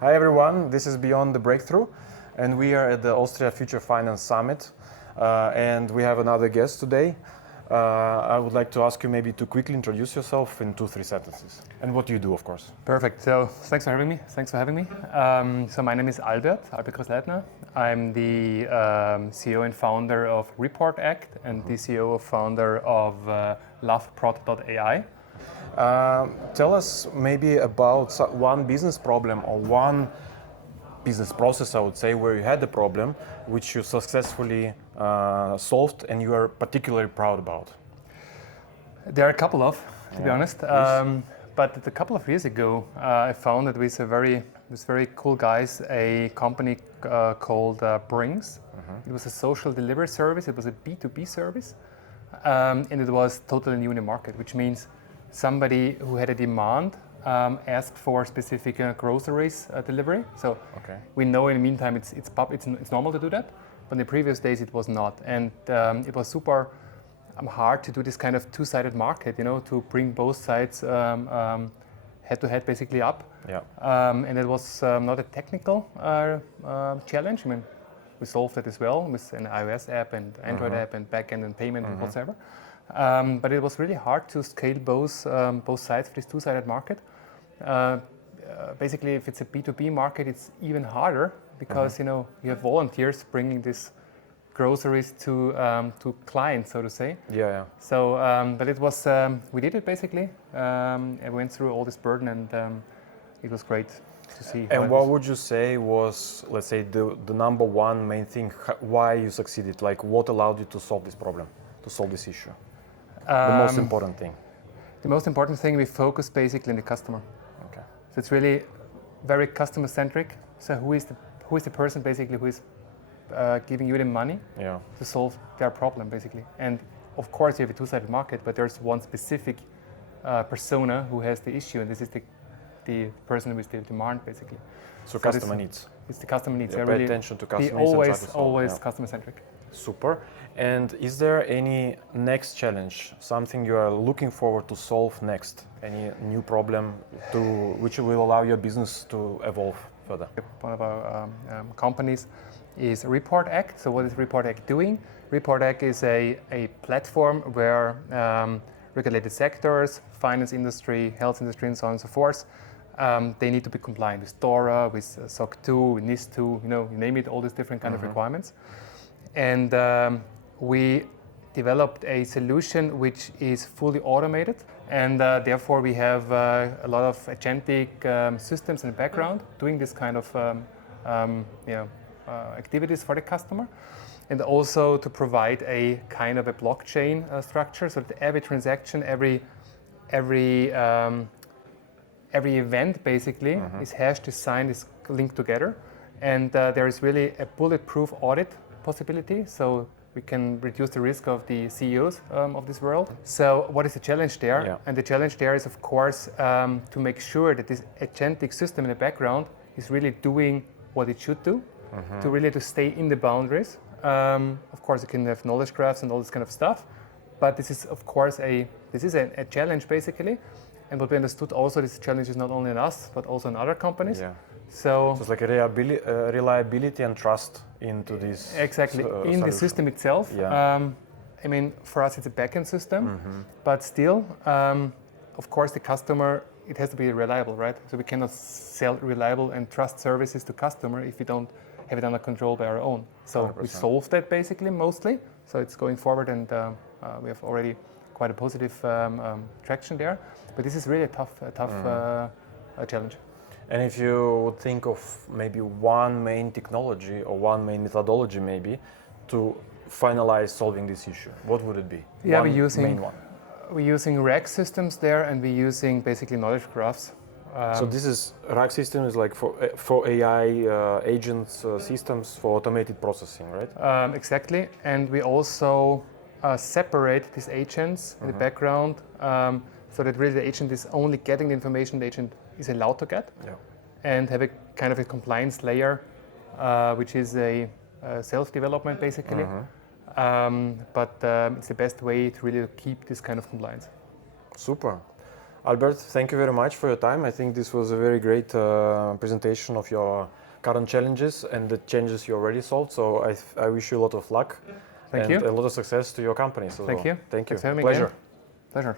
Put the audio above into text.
Hi everyone, this is Beyond the Breakthrough, and we are at the Austria Future Finance Summit, and we have another guest today. I would like to ask you maybe to quickly introduce yourself in 2-3 sentences, and what you do, of course. Perfect. So thanks for having me. So my name is Albert Kroisleitner. I'm the CEO and founder of ReportAct and the CEO and founder of loveprod.ai. Tell us maybe about one business problem or one business process, I would say, where you had the problem, which you successfully solved and you are particularly proud about. There are a couple of, to be honest. But a couple of years ago, I founded with very cool guys a company called Brings. It was a social delivery service. It was a B2B service, and it was totally new in the market, which means somebody who had a demand asked for specific groceries delivery. So we know in the meantime it's normal to do that, but in the previous days it was not, and it was super hard to do this kind of two-sided market, to bring both sides head to head basically up. Yeah. And it was not a technical challenge. I mean, we solved that as well with an iOS app and Android app and backend and payment and whatsoever. But it was really hard to scale both sides for this two-sided market. Basically, if it's a B2B market, it's even harder because you have volunteers bringing these groceries to clients, so to say. Yeah. So, but it was we did it basically. I went through all this burden, and it was great to see. And what would you say was, let's say, the number one main thing why you succeeded? Like, what allowed you to solve this problem, to solve this issue? The most important thing. The most important thing, we focus basically on the customer. Okay. So it's really very customer-centric. So who is the person basically who is giving you the money to solve their problem basically? And of course you have a two-sided market, but there's one specific persona who has the issue, and this is the person with the demand basically. So customer needs. It's the customer needs. Yeah, pay attention to customer needs. Always customer-centric. Super. And is there any next challenge, something you are looking forward to solve next? Any new problem which will allow your business to evolve further? One of our companies is ReportAct. So what is ReportAct doing? ReportAct is a platform where regulated sectors, finance industry, health industry, and so on and so forth, they need to be compliant with DORA, with SOC 2, with NIS 2, you name it, all these different kind of requirements. And we developed a solution which is fully automated, and therefore we have a lot of agentic systems in the background doing this kind of activities for the customer, and also to provide a kind of a blockchain structure, so that every transaction, every event basically is hashed, is signed, is linked together, and there is really a bulletproof audit possibility, so we can reduce the risk of the CEOs of this world. So what is the challenge there? Yeah. And the challenge there is, of course, to make sure that this agentic system in the background is really doing what it should do, to stay in the boundaries. Of course, you can have knowledge graphs and all this kind of stuff, but this is, of course, a challenge basically. And what we understood also, this challenge is not only in us, but also in other companies. Yeah. So it's like a reliability and trust into this. Exactly, in the system itself. Yeah. I mean, for us it's a backend system, but still, of course, the customer, it has to be reliable, right? So we cannot sell reliable and trust services to customer if we don't have it under control by our own. So 100%. We solved that basically, mostly. So it's going forward, and we have already quite a positive traction there. But this is really a tough challenge. And if you would think of maybe one main technology or one main methodology maybe to finalize solving this issue, what would it be? Yeah, we're using RAG systems there, and we're using basically knowledge graphs. So this is RAG system is like for AI agents systems for automated processing, right? Exactly, and we also separate these agents in the background, so that really the agent is only getting the information the agent is allowed to get, and have a kind of a compliance layer, which is a self-development basically. But it's the best way to really keep this kind of compliance. Super. Albert, thank you very much for your time. I think this was a very great presentation of your current challenges and the changes you already solved. So I wish you a lot of luck Thank and you. a lot of success to your company. So Thank you. Thank you. Thanks for having me Pleasure. again. Pleasure.